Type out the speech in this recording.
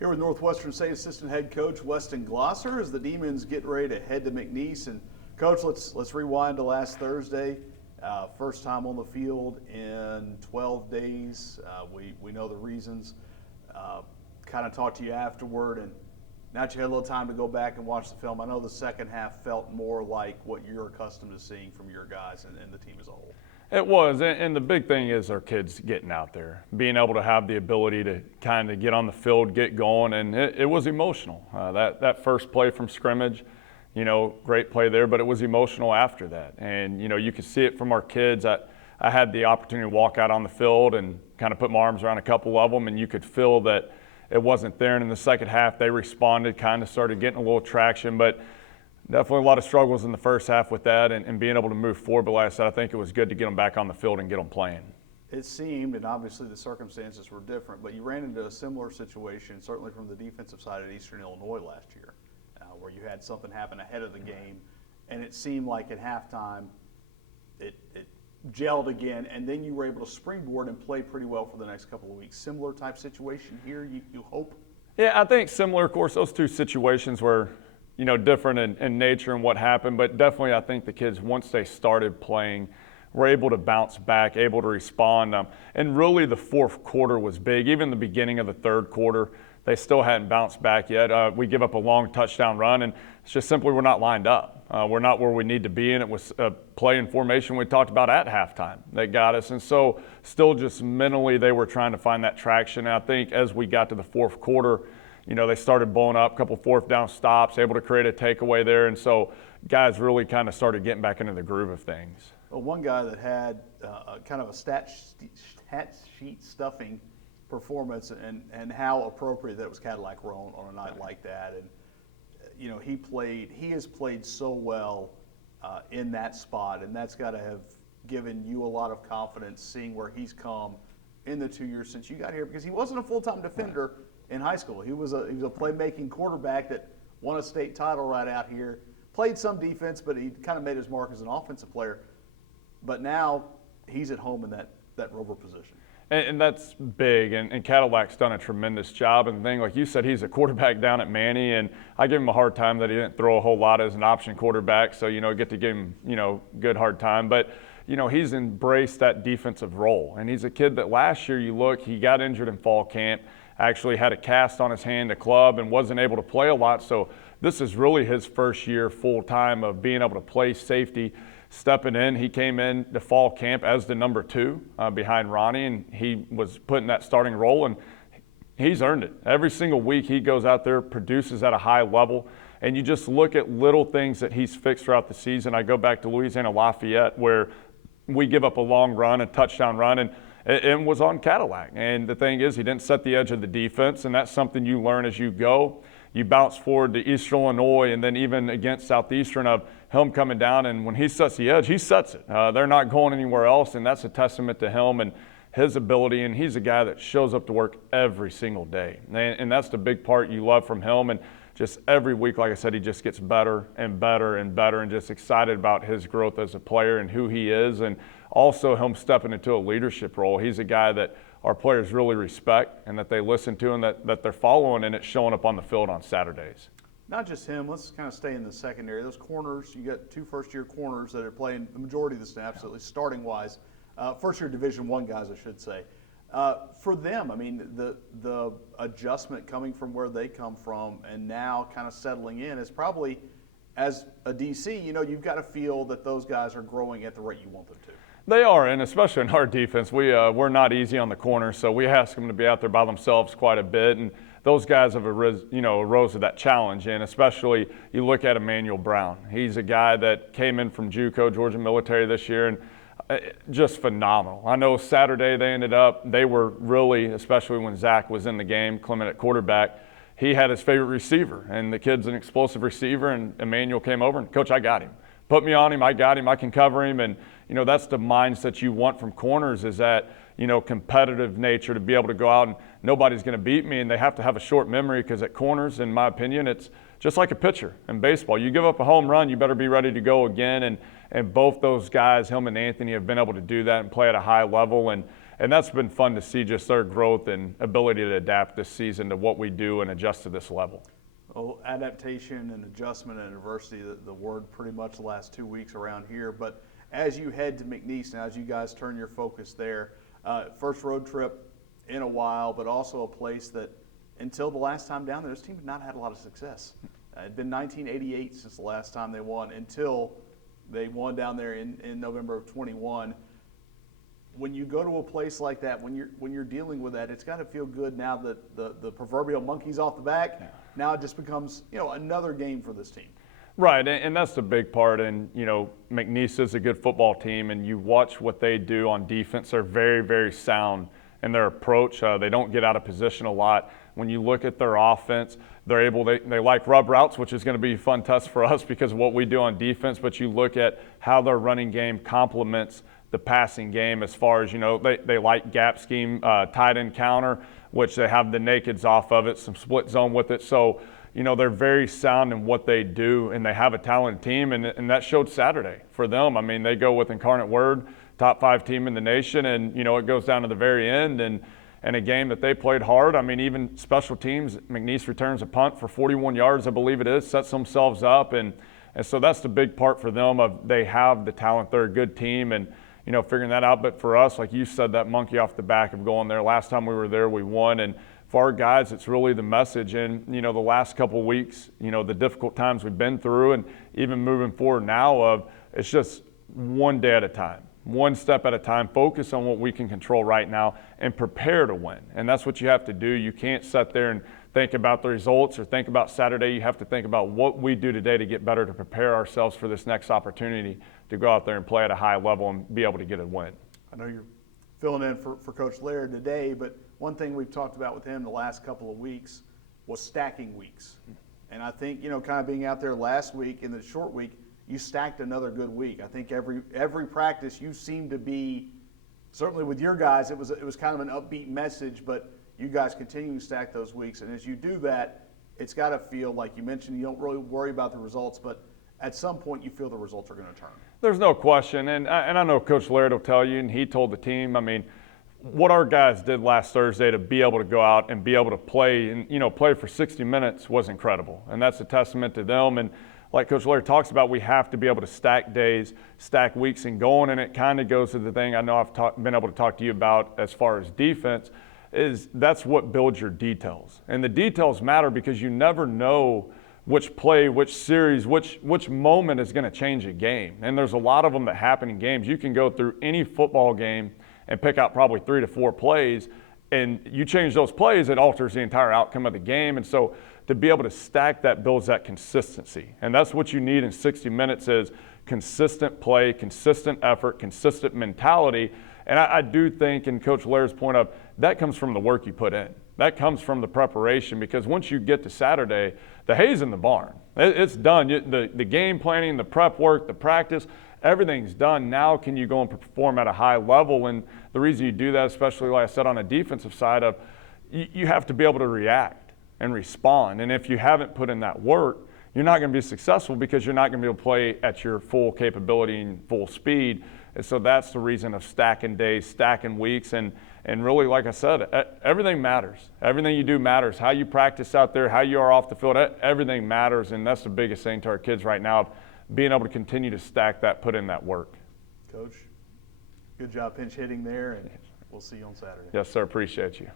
Here with Northwestern State Assistant Head Coach Weston Glaser as the Demons get ready to head to McNeese. And Coach, let's rewind to last Thursday. First time on the field in 12 days. We know the reasons. Kind of talked to you afterward, and now that you had a little time to go back and watch the film, I know the second half felt more like what you're accustomed to seeing from your guys and the team as a whole. It was, and the big thing is our kids getting out there, being able to have the ability to kind of get on the field, get going, and it was emotional. That first play from scrimmage, great play there, but it was emotional after that. And, you could see it from our kids. I had the opportunity to walk out on the field and kind of put my arms around a couple of them, and you could feel that it wasn't there. And in the second half, they responded, kind of started getting a little traction, but definitely a lot of struggles in the first half with that and being able to move forward. But like I said, I think it was good to get them back on the field and get them playing. It seemed, and obviously the circumstances were different, but you ran into a similar situation, certainly from the defensive side at Eastern Illinois last year, where you had something happen ahead of the game, and it seemed like at halftime it gelled again, and then you were able to springboard and play pretty well for the next couple of weeks. Similar type situation here, you hope? Yeah, I think similar. Of course, those two situations were different in nature and what happened, but definitely I think the kids, once they started playing, were able to bounce back, able to respond. And really the fourth quarter was big. Even the beginning of the third quarter, they still hadn't bounced back yet. We give up a long touchdown run, and it's just simply we're not lined up. We're not where we need to be, and it was a play and formation we talked about at halftime that got us. And so still just mentally they were trying to find that traction. And I think as we got to the fourth quarter, they started blowing up, a couple fourth down stops, able to create a takeaway there. And so guys really kind of started getting back into the groove of things. Well, one guy that had kind of a stat sheet stuffing performance and how appropriate that was Cadillac Roan on a night like that. And, he has played so well in that spot, and that's got to have given you a lot of confidence seeing where he's come in the 2 years since you got here, because he wasn't a full-time defender in high school. He was a playmaking quarterback that won a state title right out here, played some defense, but he kind of made his mark as an offensive player. But now he's at home in that rover position. And that's big, and Cadillac's done a tremendous job. And the thing, like you said, he's a quarterback down at Manny, and I give him a hard time that he didn't throw a whole lot as an option quarterback, so, get to give him, good hard time. But, he's embraced that defensive role. And he's a kid that last year, he got injured in fall camp, actually had a cast on his hand, a club, and wasn't able to play a lot. So this is really his first year full-time of being able to play safety. Stepping in, he came in the fall camp as the number 2 behind Ronnie, and he was put in that starting role, and he's earned it. Every single week he goes out there, produces at a high level, and you just look at little things that he's fixed throughout the season. I go back to Louisiana Lafayette where we give up a long run, a touchdown run, and it was on Cadillac. And the thing is, he didn't set the edge of the defense, and that's something you learn as you go. You bounce forward to Eastern Illinois, and then even against Southeastern of him coming down, and when he sets the edge, he sets it. They're not going anywhere else, and that's a testament to him and his ability. And he's a guy that shows up to work every single day, and that's the big part you love from him. And just every week, like I said, he just gets better and better and better, and just excited about his growth as a player and who he is, and also him stepping into a leadership role. He's a guy that our players really respect and that they listen to and that they're following, and it's showing up on the field on Saturdays. Not just him. Let's kind of stay in the secondary. Those corners, you got 2 first-year corners that are playing the majority of the snaps, at least starting-wise. First-year Division I guys, I should say. For them, I mean, the adjustment coming from where they come from and now kind of settling in is probably, as a DC, you've got to feel that those guys are growing at the rate you want them to. They are, and especially in our defense, we're not easy on the corner, so we ask them to be out there by themselves quite a bit, and those guys have arose to that challenge. And especially you look at Emmanuel Brown. He's a guy that came in from JUCO, Georgia Military, this year, and just phenomenal. I know Saturday they were really, especially when Zach was in the game, Clement at quarterback, he had his favorite receiver, and the kid's an explosive receiver, and Emmanuel came over and, Coach, I got him. Put me on him, I got him, I can cover him. And, that's the mindset you want from corners, is that, competitive nature, to be able to go out and nobody's going to beat me, and they have to have a short memory, because at corners, in my opinion, it's just like a pitcher in baseball. You give up a home run, you better be ready to go again. And both those guys, him and Anthony, have been able to do that and play at a high level. And And that's been fun to see, just their growth and ability to adapt this season to what we do and adjust to this level. Well, adaptation and adjustment and adversity, the word pretty much the last 2 weeks around here. But as you head to McNeese now, as you guys turn your focus there, first road trip in a while, but also a place that until the last time down there, this team had not had a lot of success. It had been 1988 since the last time they won, until they won down there in November of 21. When you go to a place like that, when you're dealing with that, it's got to feel good now that the proverbial monkey's off the back. Yeah. Now it just becomes, another game for this team. Right, and that's the big part. And, McNeese is a good football team, and you watch what they do on defense. They're very, very sound in their approach. They don't get out of position a lot. When you look at their offense, they like rub routes, which is going to be a fun test for us because of what we do on defense. But you look at how their running game complements the passing game as far as, they like gap scheme, tight end counter, which they have the nakeds off of it, some split zone with it. So, they're very sound in what they do, and they have a talented team, and that showed Saturday for them. I mean, they go with Incarnate Word, top 5 team in the nation, and, it goes down to the very end, and a game that they played hard. I mean, even special teams, McNeese returns a punt for 41 yards, I believe it is, sets themselves up, and so that's the big part for them of they have the talent. They're a good team, and, figuring that out. But for us, like you said, that monkey off the back of going there. Last time we were there, we won, and for our guys, it's really the message. And, the last couple of weeks, the difficult times we've been through, and even moving forward now of it's just one day at a time, one step at a time, focus on what we can control right now and prepare to win. And that's what you have to do. You can't sit there and think about the results or think about Saturday. You have to think about what we do today to get better, to prepare ourselves for this next opportunity to go out there and play at a high level and be able to get a win. I know you're filling in for Coach Laird today, but one thing we've talked about with him the last couple of weeks was stacking weeks. And I think, kind of being out there last week in the short week, you stacked another good week. I think every practice you seem to be, certainly with your guys, it was kind of an upbeat message, but you guys continue to stack those weeks. And as you do that, it's got to feel like you mentioned, you don't really worry about the results, but at some point you feel the results are going to turn. There's no question. And I know Coach Laird will tell you, and he told the team, I mean, what our guys did last Thursday to be able to go out and be able to play and, play for 60 minutes was incredible. And that's a testament to them. And like Coach Laird talks about, we have to be able to stack days, stack weeks and going. And it kind of goes to the thing I know I've been able to talk to you about as far as defense, is that's what builds your details. And the details matter because you never know which play, which series, which moment is going to change a game. And there's a lot of them that happen in games. You can go through any football game and pick out probably 3 to 4 plays, and you change those plays, it alters the entire outcome of the game. And so to be able to stack that builds that consistency. And that's what you need in 60 minutes is consistent play, consistent effort, consistent mentality. And I do think, in Coach Laird's point of, that comes from the work you put in. That comes from the preparation, because once you get to Saturday, the hay's in the barn. It's done. The game planning, the prep work, the practice, everything's done. Now can you go and perform at a high level? And the reason you do that, especially like I said on a defensive side of, you have to be able to react and respond. And if you haven't put in that work, you're not going to be successful because you're not going to be able to play at your full capability and full speed. And so that's the reason of stacking days, stacking weeks. And really, like I said, everything matters. Everything you do matters. How you practice out there, how you are off the field, everything matters. And that's the biggest thing to our kids right now, being able to continue to stack that, put in that work. Coach, good job pinch hitting there, and we'll see you on Saturday. Yes, sir. Appreciate you.